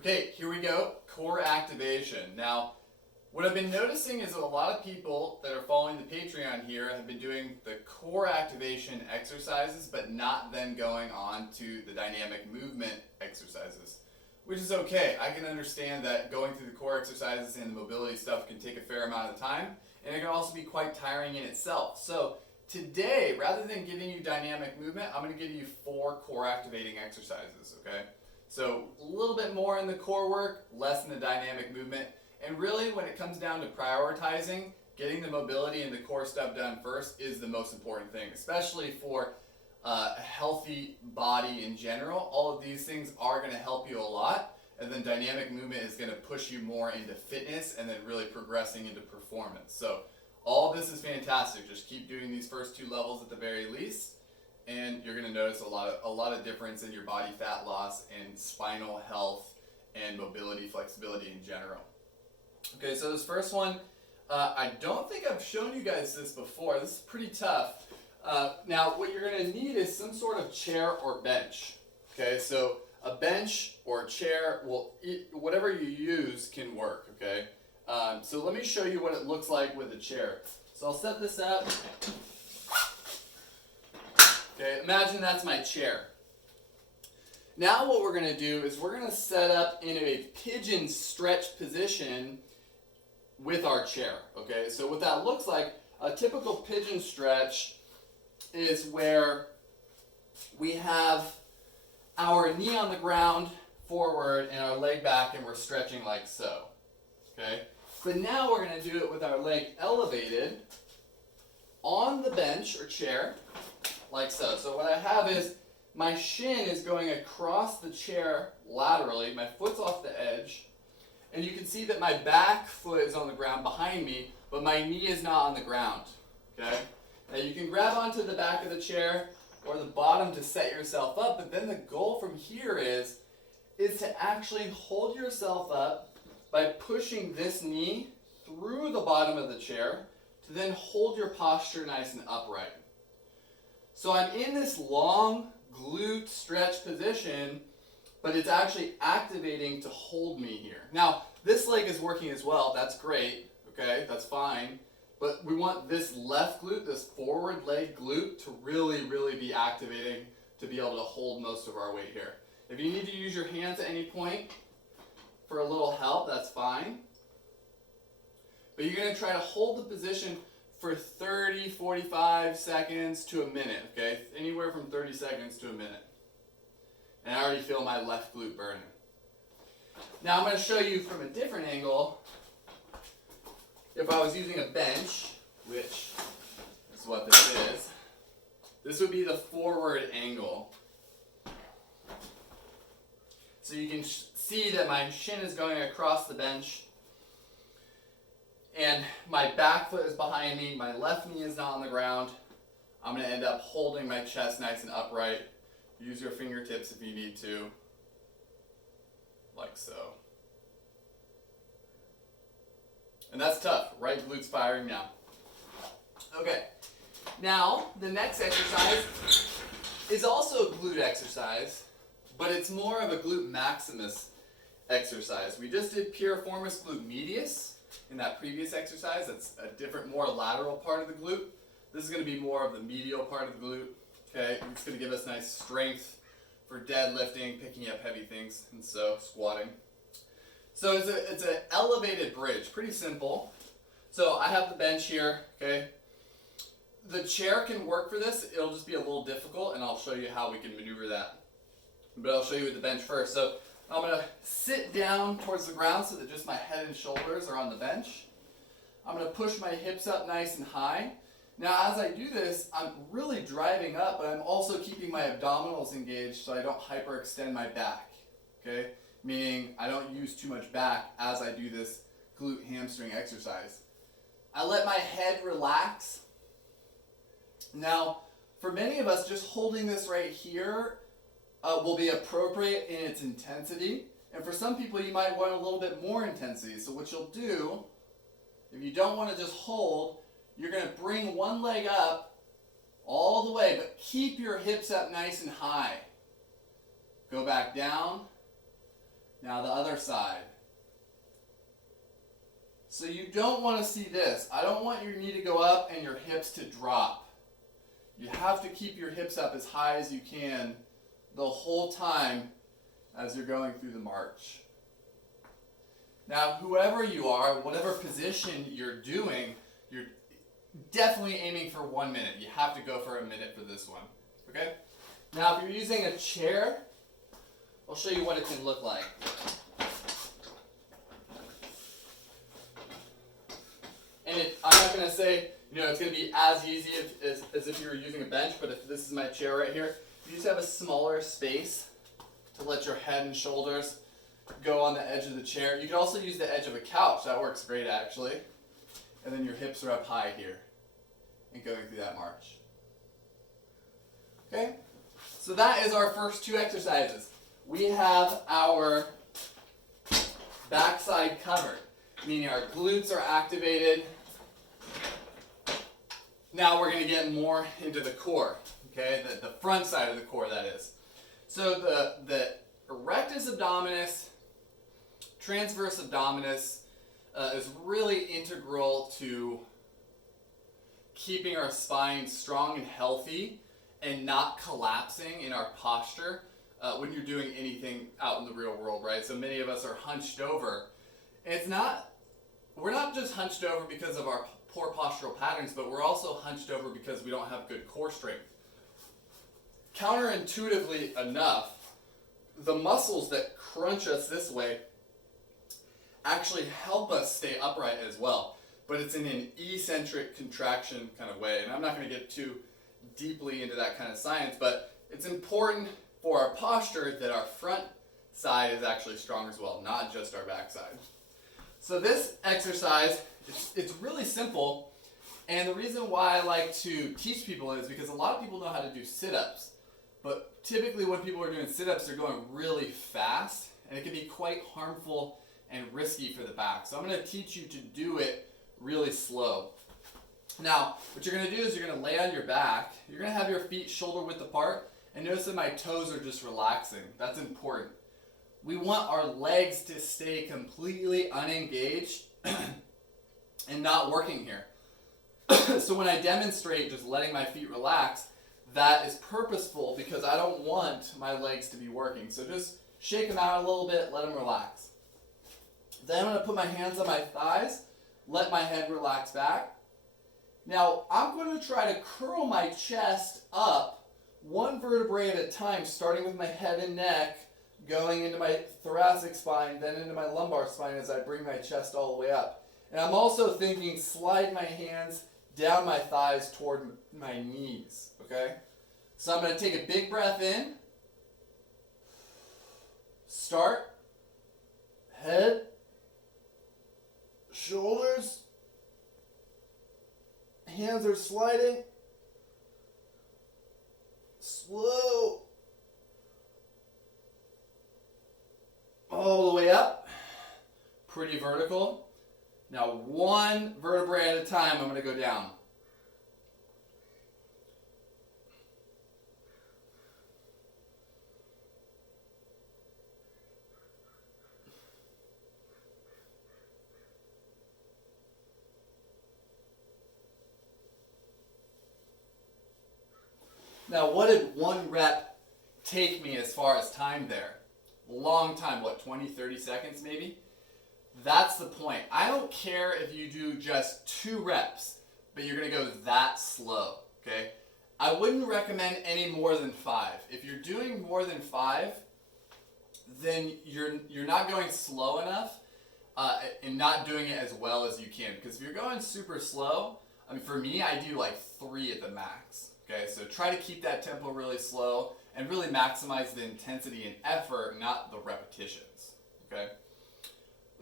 Okay, here we go, core activation. Now, what I've been noticing is that a lot of people that are following the Patreon here have been doing the core activation exercises, but not then going on to the dynamic movement exercises, which is okay. I can understand that going through the core exercises and the mobility stuff can take a fair amount of time, and it can also be quite tiring in itself. So today, rather than giving you dynamic movement, I'm going to give you 4 core activating exercises, okay? So a little bit more in the core work, less in the dynamic movement. And really, when it comes down to prioritizing, getting the mobility and the core stuff done first is the most important thing, especially for a healthy body in general. All of these things are going to help you a lot, and then dynamic movement is going to push you more into fitness and then really progressing into performance. So all this is fantastic. Just keep doing these first 2 levels at the very least, and you're going to notice a lot of difference in your body fat loss and spinal health and mobility, flexibility in general. Okay, so this first one, I don't think I've shown you guys this before. This is pretty tough. Now, what you're going to need is some sort of chair or bench. Okay, so a bench or a chair, whatever you use can work, okay? So let me show you what it looks like with a chair. So I'll set this up. Okay, imagine that's my chair. Now what we're going to do is we're going to set up in a pigeon stretch position with our chair, okay? So what that looks like, a typical pigeon stretch is where we have our knee on the ground forward and our leg back, and we're stretching like so, okay? But now we're going to do it with our leg elevated on the bench or chair, like so. So what I have is my shin is going across the chair laterally, my foot's off the edge, and you can see that my back foot is on the ground behind me, but my knee is not on the ground, okay? Now you can grab onto the back of the chair or the bottom to set yourself up, but then the goal from here is to actually hold yourself up by pushing this knee through the bottom of the chair to then hold your posture nice and upright. So I'm in this long glute stretch position, but it's actually activating to hold me here. Now, this leg is working as well. That's great, okay? That's fine. But we want this left glute, this forward leg glute, to really, really be activating to be able to hold most of our weight here. If you need to use your hands at any point for a little help, that's fine. But you're going to try to hold the position for 30, 45 seconds to a minute, okay? Anywhere from 30 seconds to a minute. And I already feel my left glute burning. Now I'm going to show you from a different angle. If I was using a bench, which is what this would be the forward angle. So you can see that my shin is going across the bench, and my back foot is behind me, my left knee is not on the ground. I'm going to end up holding my chest nice and upright. Use your fingertips if you need to, like so. And that's tough. Right glute's firing now. Okay, now the next exercise is also a glute exercise, but it's more of a glute maximus exercise. We just did piriformis glute medius in that previous exercise. That's a different, more lateral part of the glute. This is going to be more of the medial part of the glute. Okay, it's going to give us nice strength for deadlifting, picking up heavy things, and so squatting. So it's an elevated bridge, pretty simple. So I have the bench here, okay? The chair can work for this. It'll just be a little difficult, and I'll show you how we can maneuver that. But I'll show you with the bench first. So I'm going to sit down towards the ground so that just my head and shoulders are on the bench. I'm going to push my hips up nice and high. Now, as I do this, I'm really driving up, but I'm also keeping my abdominals engaged so I don't hyperextend my back, okay? Meaning I don't use too much back as I do this glute hamstring exercise. I let my head relax. Now, for many of us, just holding this right here will be appropriate in its intensity. And for some people, you might want a little bit more intensity. So what you'll do, if you don't want to just hold, you're going to bring one leg up all the way, but keep your hips up nice and high. Go back down. Now Now the other side. So you don't want to see this. I don't want your knee to go up and your hips to drop. You have to keep your hips up as high as you can the whole time as you're going through the march. Now, whoever you are, whatever position you're doing, you're definitely aiming for 1 minute. You have to go for a minute for this one. Okay? Now, if you're using a chair, I'll show you what it can look like. And I'm not going to say, it's going to be as easy as if you were using a bench, but if this is my chair right here, you just have a smaller space to let your head and shoulders go on the edge of the chair. You can also use the edge of a couch. That works great, actually. And then your hips are up high here and going through that march. Okay? So that is our first 2 exercises. We have our backside covered, meaning our glutes are activated. Now we're going to get more into the core, okay? The front side of the core, that is. So the rectus abdominis, transverse abdominis is really integral to keeping our spine strong and healthy and not collapsing in our posture when you're doing anything out in the real world, right? So many of us are hunched over. And we're not just hunched over because of our poor postural patterns, but we're also hunched over because we don't have good core strength. Counterintuitively enough, the muscles that crunch us this way actually help us stay upright as well, but it's in an eccentric contraction kind of way. And I'm not going to get too deeply into that kind of science, but it's important for our posture that our front side is actually strong as well, not just our back side. So this exercise, it's really simple, and the reason why I like to teach people is because a lot of people know how to do sit-ups, but typically when people are doing sit-ups, they're going really fast, and it can be quite harmful and risky for the back. So I'm going to teach you to do it really slow. Now, what you're going to do is you're going to lay on your back, you're going to have your feet shoulder width apart, and notice that my toes are just relaxing. That's important. We want our legs to stay completely unengaged and not working here. So when I demonstrate just letting my feet relax, that is purposeful because I don't want my legs to be working. So just shake them out a little bit, let them relax. Then I'm going to put my hands on my thighs, let my head relax back. Now I'm going to try to curl my chest up 1 vertebrae at a time, starting with my head and neck, going into my thoracic spine, then into my lumbar spine as I bring my chest all the way up. And I'm also thinking slide my hands down my thighs toward my knees, okay? So I'm going to take a big breath in. Start. Head. Shoulders. Hands are sliding. Slow. All the way up. Pretty vertical. Now 1 vertebrae at a time, I'm going to go down. Now, what did 1 rep take me as far as time there? Long time, what, 20, 30 seconds maybe? That's the point. I don't care if you do just 2 reps, but you're going to go that slow, okay? I wouldn't recommend any more than 5. If you're doing more than 5, then you're not going slow enough and not doing it as well as you can. Because if you're going super slow, I mean, for me, I do like 3 at the max. Okay, so try to keep that tempo really slow and really maximize the intensity and effort, not the repetitions. Okay.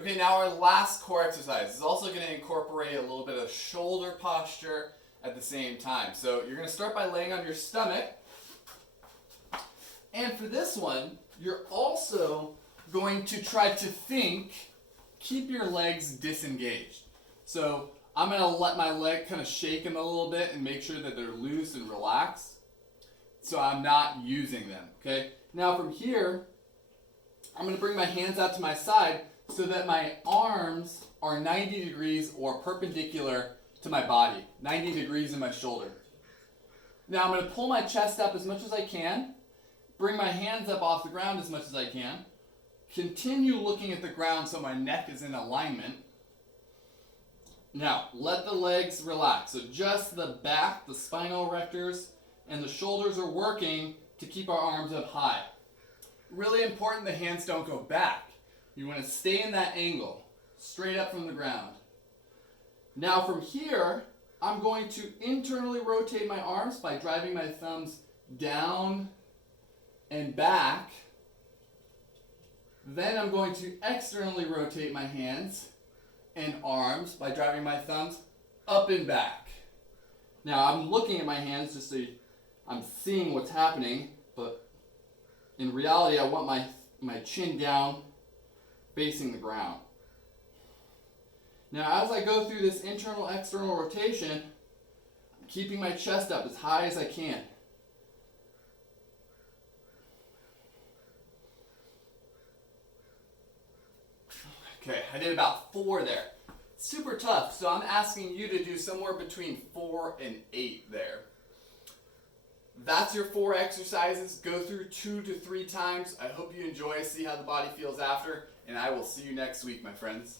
Okay, now our last core exercise is also going to incorporate a little bit of shoulder posture at the same time. So you're going to start by laying on your stomach. And for this one, you're also going to try to keep your legs disengaged. So I'm going to let my leg kind of shake them a little bit and make sure that they're loose and relaxed. So I'm not using them, okay? Now from here, I'm going to bring my hands out to my side so that my arms are 90 degrees or perpendicular to my body, 90 degrees in my shoulder. Now I'm going to pull my chest up as much as I can, bring my hands up off the ground as much as I can, continue looking at the ground so my neck is in alignment. Now, let the legs relax. So just the back, the spinal erectors, and the shoulders are working to keep our arms up high. Really important the hands don't go back. You want to stay in that angle, straight up from the ground. Now from here, I'm going to internally rotate my arms by driving my thumbs down and back. Then I'm going to externally rotate my hands and arms by driving my thumbs up and back. Now I'm looking at my hands just so I'm seeing what's happening, but in reality I want my chin down facing the ground. Now as I go through this internal external rotation, I'm keeping my chest up as high as I can. Okay, I did about 4 there. Super tough, so I'm asking you to do somewhere between 4 and 8 there. That's your 4 exercises. Go through 2 to 3 times. I hope you enjoy, see how the body feels after, and I will see you next week, my friends.